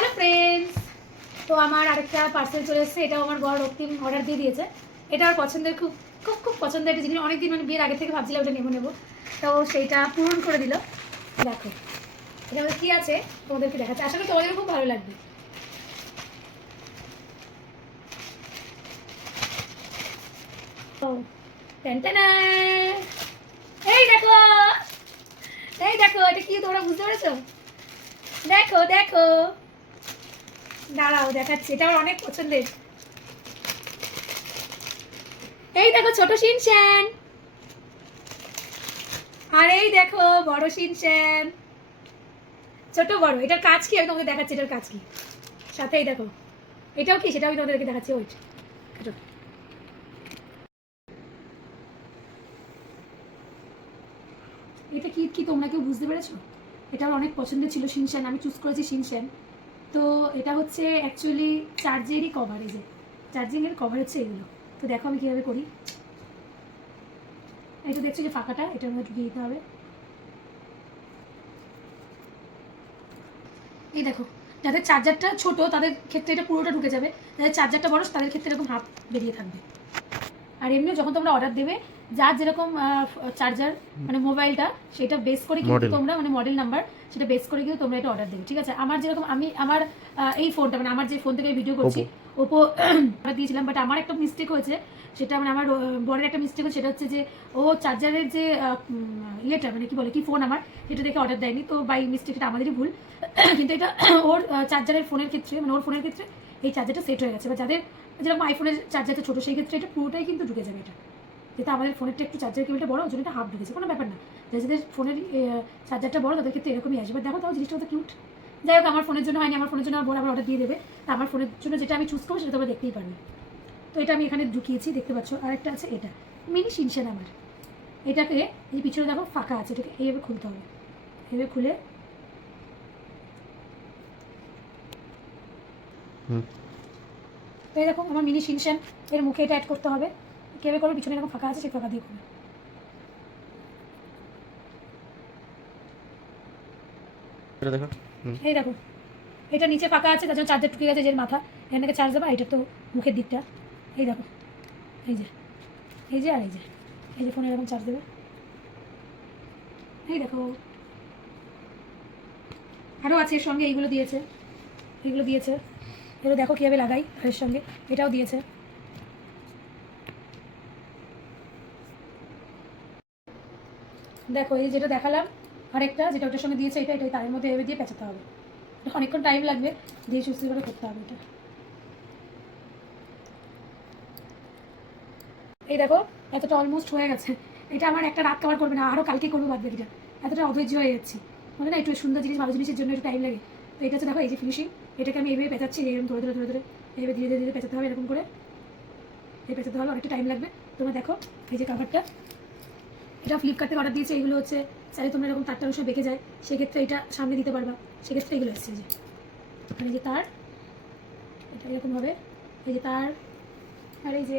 Hello friends, তো আমার আরেকটা পার্সেল চলে এসেছে। এটাও আমার বড় অগ্রিম অর্ডার দিয়ে দিয়েছে। এটা আমার পছন্দের, খুব খুব খুব পছন্দের একটা জিনিস। অনেকদিন মানে বিয়ের আগে থেকে ভাবছিলাম ওটা নেবো। তো সেইটা পূরণ করে দিল। দেখো এটা কি আছে তোমাদেরকে দেখাচ্ছে, আশা করি তোমাদের খুব ভালো লাগবে। এই দেখো, এই দেখো, এটা কি তোমরা বুঝতে পেরেছো? দেখো দেখো, দাঁড়াও দেখাচ্ছি, এটা আমার অনেক পছন্দের। এই দেখো ছোট শিনচ্যান, আর এই দেখো বড় শিনচ্যান। ছোট বড়, এটার কাজ কি আমি তোমাকে দেখাচ্ছি। এটার কাজ কি সাথেই দেখো, এটাও কি সেটা আমি তোমাদেরকে দেখাচ্ছি। ওইট, এটা কি কি তোমরা কেউ বুঝতে পেরেছো? এটা আমার অনেক পছন্দের ছিল শিনচ্যান, আমি চুজ করেছি শিনচ্যান। তো এটা হচ্ছে অ্যাকচুয়ালি চার্জেরই কভার, এই যে চার্জিংয়ের কভার হচ্ছে এগুলো। তো দেখো আমি কীভাবে করি। এটা দেখছো যে ফাঁকাটা, এটার মধ্যে ঢুকিয়ে দিতে হবে। এই দেখো, যাদের চার্জারটা ছোট তাদের ক্ষেত্রে এটা পুরোটা ঢুকে যাবে, যাদের চার্জারটা বড় তাদের ক্ষেত্রে এরকম হাফ বেরিয়ে থাকবে। আর এমনিও যখন তোমরা অর্ডার দেবে, যার যেরকম চার্জার মানে মোবাইলটা, সেটা বেস করে কিন্তু তোমরা মানে মডেল নাম্বার সেটা বেস করে কিন্তু তোমরা এটা অর্ডার দেবে, ঠিক আছে? আমার যেরকম আমি আমার এই ফোনটা মানে আমার যে ফোন থেকে ভিডিও করছি ওপো অর্ডার দিয়েছিলাম, বাট আমার একটা মিস্টেক হয়েছে। সেটা মানে আমার বড়ের একটা মিস্টেক হয়েছে, সেটা হচ্ছে যে ও চার্জারের যে ইয়েটা মানে কি বলে কি ফোন আমার, সেটা দেখে অর্ডার দেয়নি। তো বাই মিস্টেক, এটা আমাদেরই ভুল। কিন্তু এটা ওর চার্জারের ফোনের ক্ষেত্রে মানে ওর ফোনের ক্ষেত্রে এই চার্জারটা সেট হয়ে গেছে। বা যাদের যেরকম আইফোনের চার্জারটা ছোটো, সেই ক্ষেত্রে এটা পুরোটাই কিন্তু ঢুকে যাবে। এটা যেটা আমাদের ফোনেরটা একটু চার্জার কেবলটা বড়, ওই জন্য এটা হাফ ঢুকেছে, কোনো ব্যাপার না। যাদের ফোনের চার্জারটা বড় তাদের ক্ষেত্রে এরকমই আসবে। দেখো তাও জিনিসটা কত কিউট। যাই হোক, আমার ফোনের জন্য হয়নি, আমার ফোনের জন্য আমার বড় আবার অর্ডার দিয়ে দেবে। তা আমার ফোনের জন্য যেটা আমি চুজ করবো সেটা তোমরা দেখতেই পারবে। তো এটা আমি এখানে ঢুকিয়েছি, দেখতে পাচ্ছ। আর একটা আছে এটা মিনি শিনচ্যান আমার। এটাকে এই পিছনে দেখো ফাঁকা আছে, এটাকে এইভাবে খুলতে হবে। এইভাবে খুলে তো এরকম আমার মিনি শিনচ্যান এর মুখে এটা অ্যাড করতে হবে। কীভাবে করবে, পিছনে এরকম ফাঁকা আছে, সেই ফাঁকা দিয়ে করবে। এই দেখো, এটা নিচে ফাঁকা আছে, তার জন্য চার্জার ঢুকে গেছে, যে মাথা এখান থেকে চার্জ দেবে। এটা তো মুখের দিকটা, এই দেখো, এই যে এই যে আর এই যে এই যে ফোনে এরকম চার্জ দেবে। এই দেখো আরও আছে এর সঙ্গে, এইগুলো দিয়েছে, এইগুলো দিয়েছে। এগুলো দেখো কীভাবে লাগাই, এর সঙ্গে এটাও দিয়েছে। দেখো এই যেটা দেখালাম, আরেকটা যেটা ওটার সঙ্গে দিয়েছে, এটা এটাই তারের মধ্যে এভাবে দিয়ে পেঁচাতে হবে। অনেকক্ষণ টাইম লাগবে, দিয়ে সুস্থ করে করতে হবে এটা। এই দেখো এতটা অলমোস্ট হয়ে গেছে। এটা আমার একটা রাত কভার করবে না, আরও কালকে করবো বাদ বাকিটা। এতটা অধৈর্য হয়ে যাচ্ছি, মানে না একটু সুন্দর জিনিস ভালো জিনিসের জন্য একটু টাইম লাগে। তো এটা হচ্ছে দেখো, এই যে ফিনিশিং, এটাকে আমি এইভাবে পেঁচাচ্ছি, এরকম ধরে ধরে ধরে ধরে এইভাবে ধীরে ধীরে ধীরে পেঁচাতে হবে, এরকম করে এই পেঁচাতে হবে, অনেকটা টাইম লাগবে। তোমরা দেখো এই যে কাভারটা, এটা ফ্লিপকার্ট থেকে অর্ডার দিয়েছে। এইগুলো হচ্ছে চাইলে তোমরা এরকম তারটার সব বেঁকে যায়, সেক্ষেত্রে এটা সামনে দিতে পারবা, সেক্ষেত্রে এগুলো এসছে যে মানে যে তার, এটা এরকমভাবে এই যে তার, আর এই যে